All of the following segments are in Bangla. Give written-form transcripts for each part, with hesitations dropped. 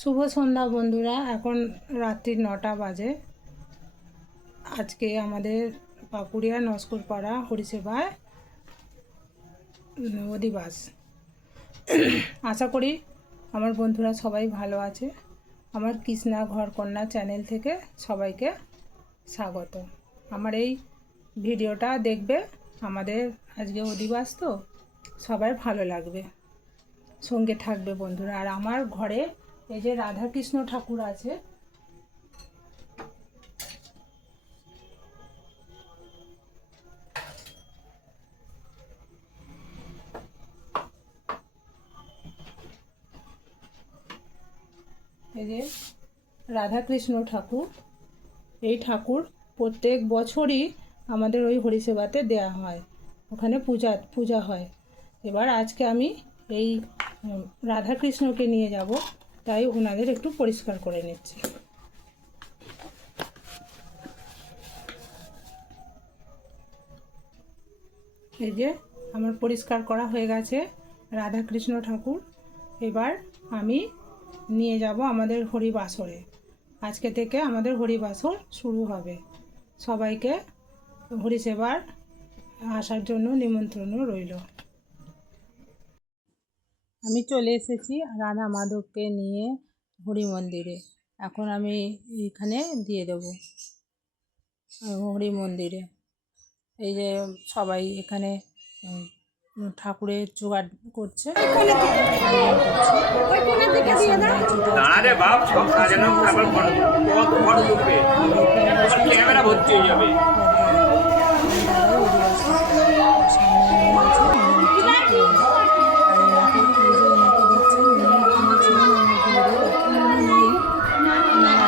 শুভ সন্ধ্যা বন্ধুরা। এখন রাত্রি 9টা বাজে। আজকে আমাদের পাকুড়িয়া নস্করপাড়া হরিসেবায় অধিবাস। আশা করি আমার বন্ধুরা সবাই ভালো আছে। আমার কৃষ্ণা ঘরকন্যা চ্যানেল থেকে সবাইকে স্বাগত। আমার এই ভিডিওটা দেখবে। আমাদের আজকে অধিবাস, তো সবাই ভালো লাগবে, সঙ্গে থাকবে বন্ধুরা। আর আমার ঘরে এই যে রাধাকৃষ্ণ ঠাকুর আছে, এই যে রাধাকৃষ্ণ ঠাকুর। এই ঠাকুর প্রত্যেক বছরই আমাদের ওই হরিসেবাতে দেয়া হয়, ওখানে পূজা হয়। এবার আজকে আমি এই রাধাকৃষ্ণকে নিয়ে যাব, তাই ওনাদের একটু পরিষ্কার করে নিচ্ছি। এই যে আমার পরিষ্কার করা হয়ে গেছে রাধাকৃষ্ণ ঠাকুর। এবার আমি নিয়ে যাব আমাদের হরিবাসরে। আজকে থেকে আমাদের হরিবাসর শুরু হবে। সবাইকে হরিসেবার আসার জন্য নিমন্ত্রণ রইল। আমি চলে এসেছি রাধা মাধবকে নিয়ে হরি মন্দিরে। এখন আমি এখানে দিয়ে দেব হরি মন্দিরে। এই যে সবাই এখানে ঠাকুরের জোগাড় করছে।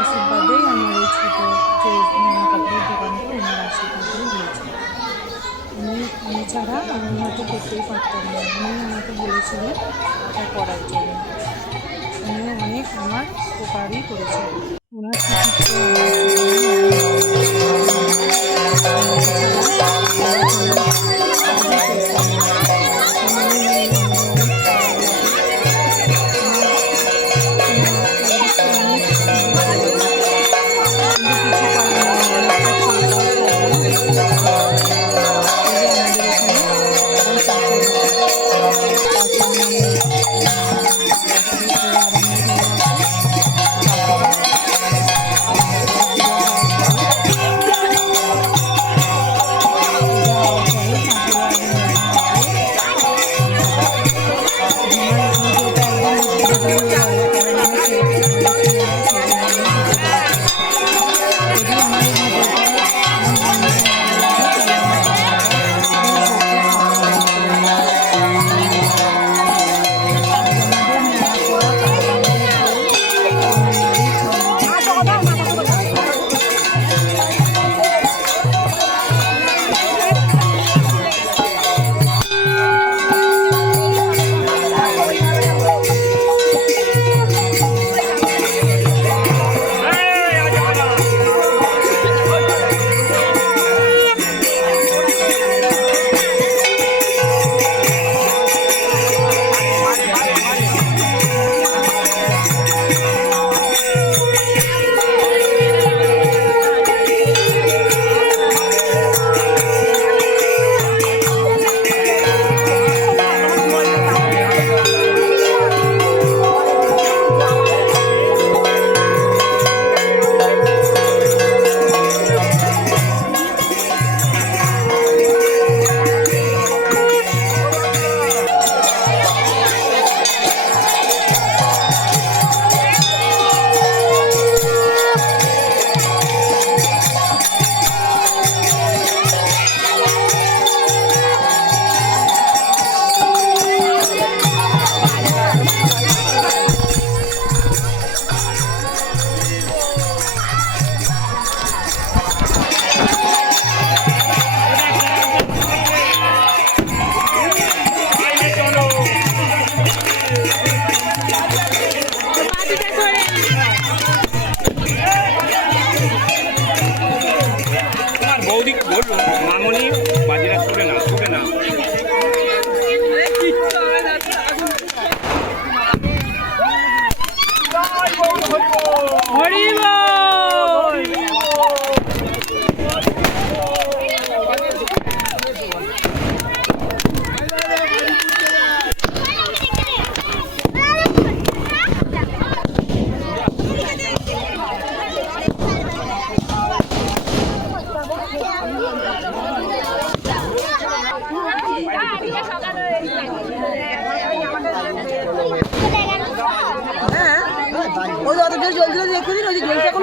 আশীর্বাদেই আমার এই ছোট যে নানা কাপড়ের দোকানটা ওনার আশীর্বাদেই হয়েছে। আমি ছাড়া আমি হয়তো করতেই পারতাম না। উনি আমাকে বলেছিলেন এটা করার জন্য। উনি অনেক আমার উপকারই করেছেন। ওনার হরি বল। ওই অত জল জলছিল দেখতে দিন, ওই যে জলছে এখন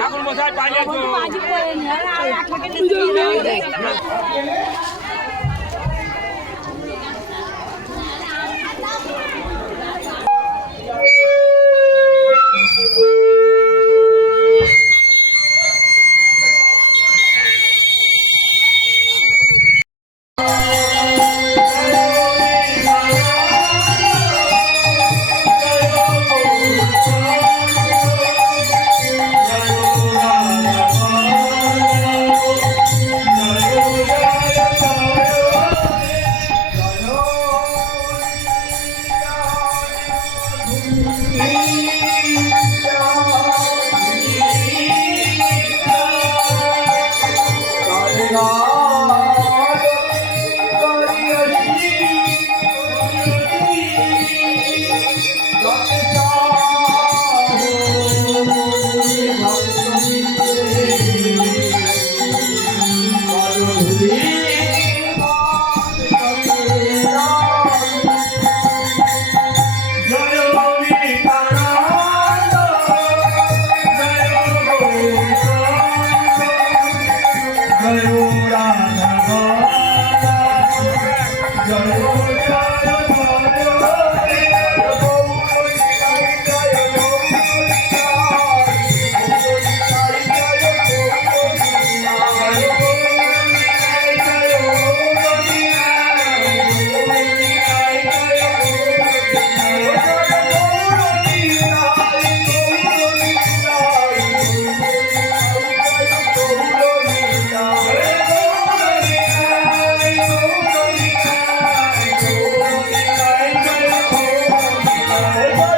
Hey,